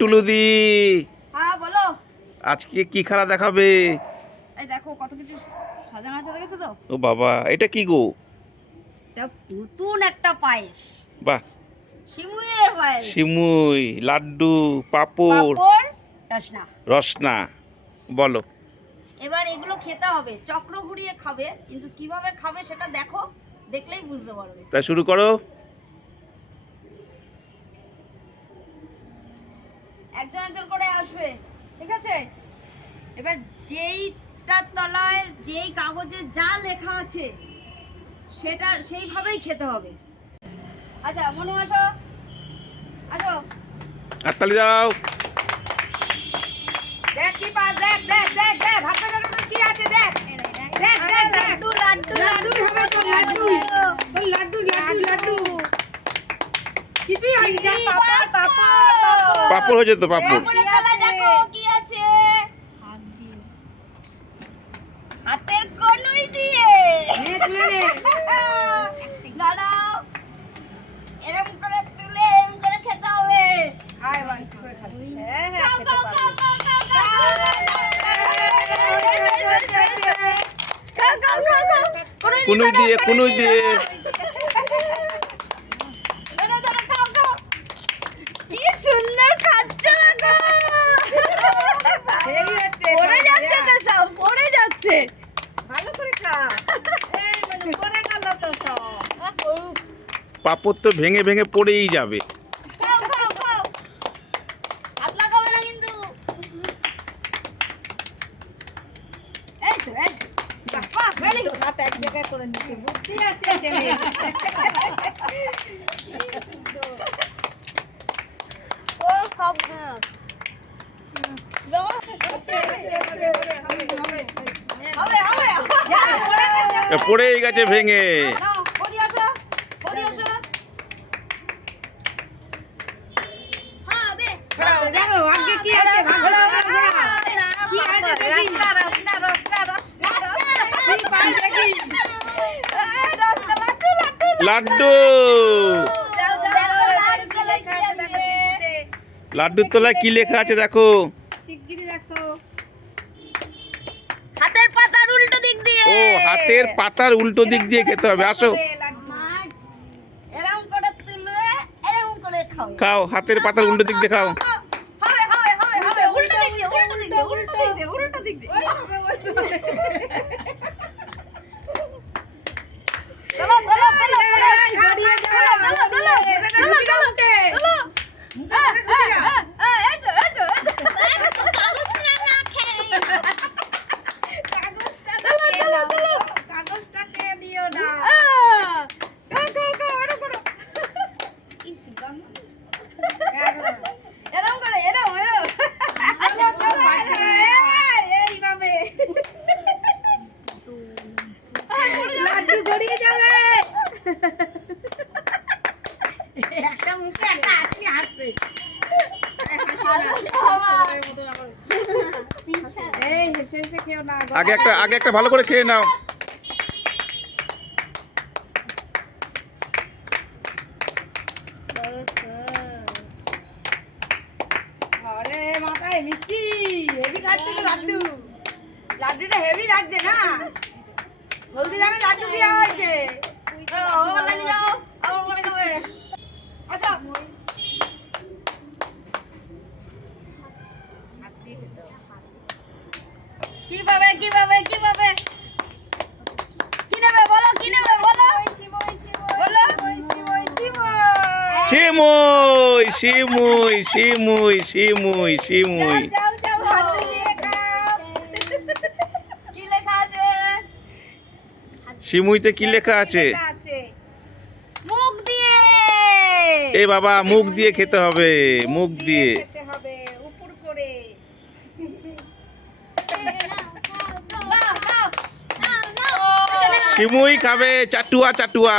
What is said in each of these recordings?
টুলুদি। হ্যাঁ বলো। আজকে কি খেলা দেখাবে? এই দেখো কত কিছু সাজানো আছে দেখেছ তো? ও বাবা এটা কি গো? এটা নতুন একটা পায়েস। বাহ। শিমুয়ের পায়েস। সিমুই লাড্ডু পাপড়। পাঁপড় রসনা। রসনা বলো। এবার এগুলো খেতে হবে। চক্র ঘুরিয়ে খাবে কিন্তু কীভাবে খাবে সেটা দেখো দেখলেই বুঝতে পারবে। তা শুরু করো। আসবে ঠিক আছে? এবার যেইটার তলায় যেই কাগজে যা লেখা আছে সেটা সেইভাবেই খেতে হবে। আচ্ছা মনে আসো। আসো। হাততালি দাও। দেখ কি পাস দেখ দেখ দেখ দেখ ভাবতে কি আছে দেখ। দেখ দেখ লাড্ডু লাড্ডু লাড্ডু। হবে তো লাড্ডু। লাড্ডু লাড্ডু লাড্ডু। কিছুই পাপড় পাপড় পাপড় হয়েছে তো পাপড় দেখো কি আছে হাতের কনুই দিয়ে দাঁড়াও এরকম করে তুলে এরকম করে খেতে হবে খাই মান করে খাই হ্যাঁ হ্যাঁ খেতে দিয়ে দিয়ে পাপড় তো ভেঙে ভেঙে পড়েই যাবে। পড়েই গেছে ভেঙে। লাড্ডু। লাড্ডুর তোলায় কি লেখা আছে দেখো। হাতের পাতার উল্টো দিক দিয়ে খেতে হবে আসো। খাও হাতের পাতার উল্টো দিক দিয়ে খাও হবে হবে হবে হবে উল্টো দিক দিয়ে উল্টো দিক দিয়ে উল্টো দিক দিয়ে উল্টো দিক দিয়ে চলো চলো চলো চলো গড়িয়ে যাও। চলো চলো চলো চলো চলো হ্যাঁ, হ্যাঁ, হ্যাঁ, হ্যাঁ, এই তো, এই তো, এই তো। কাগজ না না খেয়ে কাগজটা চলো, খেয়ে চলো, নাও। চলো। কাগজটা খেয়ে দিও না আহ, খাও, খাও, খাও, এরম করো। এরম করে, এরম, এরম। চলো, চলো, এরম, এই, এইভাবে। আয়, পড়ে যাবে। লাড্ডু গড়িয়ে যাবে একটা মুখে একটা হাসি হাসছে এই হেসে হেসে খেও না গো। আগে একটা আগে একটা ভালো করে খেয়ে নাও। লাড্ডুটা হেভি লাগছে না? হলদিরামে লাড্ডু দেওয়া হয়েছে। শিমুই শিমুই শিমুই শিমুই শিমুই। শিমুইতে কি লেখা আছে? মুখ দিয়ে। এই বাবা মুখ দিয়ে খেতে হবে মুখ দিয়ে। শিমুই খাবে চাটুয়া চাটুয়া।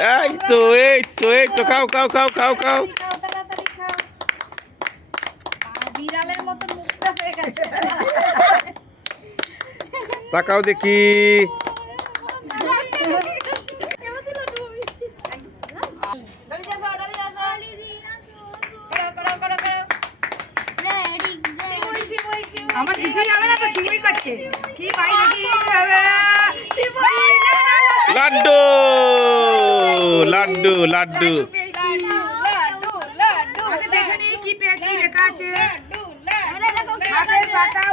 Ai, tu, ei, tu, ei, tu, cal, cal, cal, cal, cal. Tá caldo aqui. Laddu laddu laddu.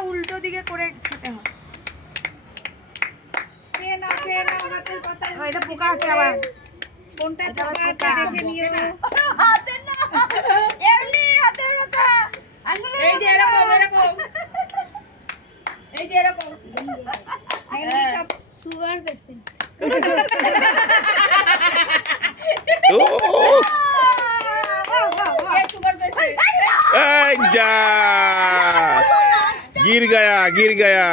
উল্টো দিকে করে খেতে হয় ও, এটা পোকা আছে আবার। কোনটা পোকা আছে। দেখে নিও। गिर गया गिर गया।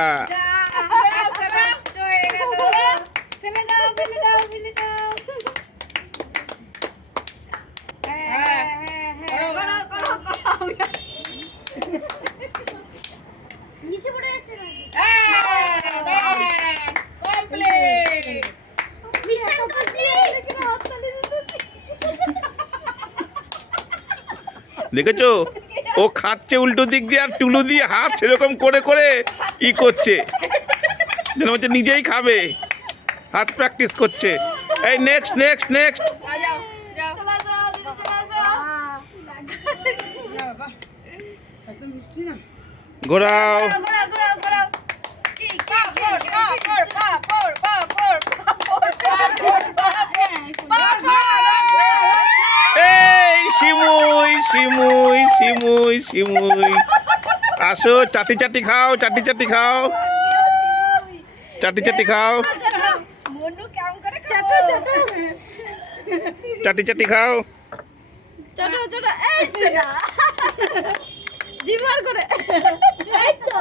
हाँ। দেখেছো ও খাচ্ছে উল্টো দিক দিয়ে আর টুলু দিয়ে হাত সেরকম করে করে ই করছে। যেন হচ্ছে নিজেই খাবে। হাত প্র্যাকটিস করছে। এই নেক্সট নেক্সট নেক্সট ঘোরাও। এই শিমুই শিমুই। শিমুই শিমুই। আসো চাটি চাটি খাও চাটি চাটি খাও। চাটি চাটি খাও। চাটি চাটি। খাও। ছোট ছোট এই জীবন করে। এই তো।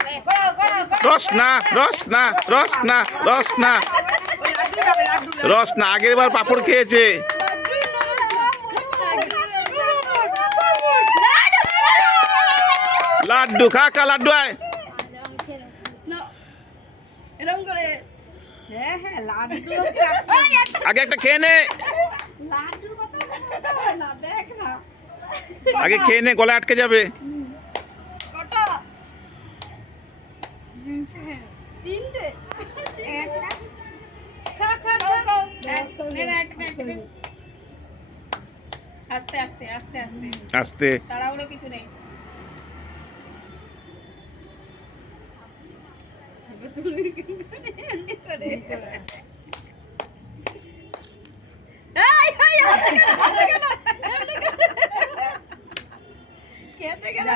রসনা রসনা রসনা রসনা। রসনা, আগের বার পাপড় খেয়েছে। লাড্ডু, খা খা, লাড্ডু আয়। আগে একটা খেয়ে নে। আগে খেয়ে নে গলা আটকে যাবে। আস্তে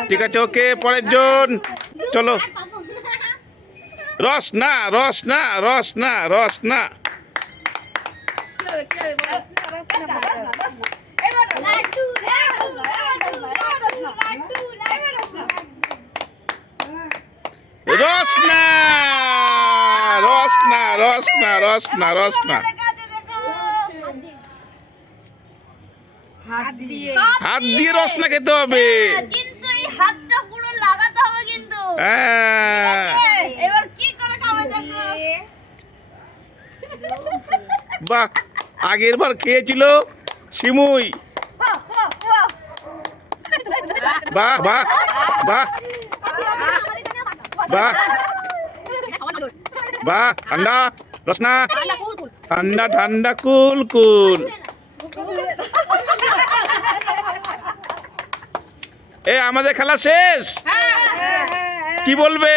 ঠিক আছে ওকে পরের জন। চলো। রসনা রসনা রসনা রসনা রসনা রসনা রসনা রসনা রসনা হাত দিয়ে। রসনা খেতে হবে। হ্যাঁ। বাহ আগের বার খেয়েছিল সিমুই বাহ বাহ বাহ। বাহ। বাহ ঠান্ডা রসনা ঠান্ডা ঠান্ডা কুল কুল। এ আমাদের খেলা শেষ? হ্যাঁ। কি বলবে?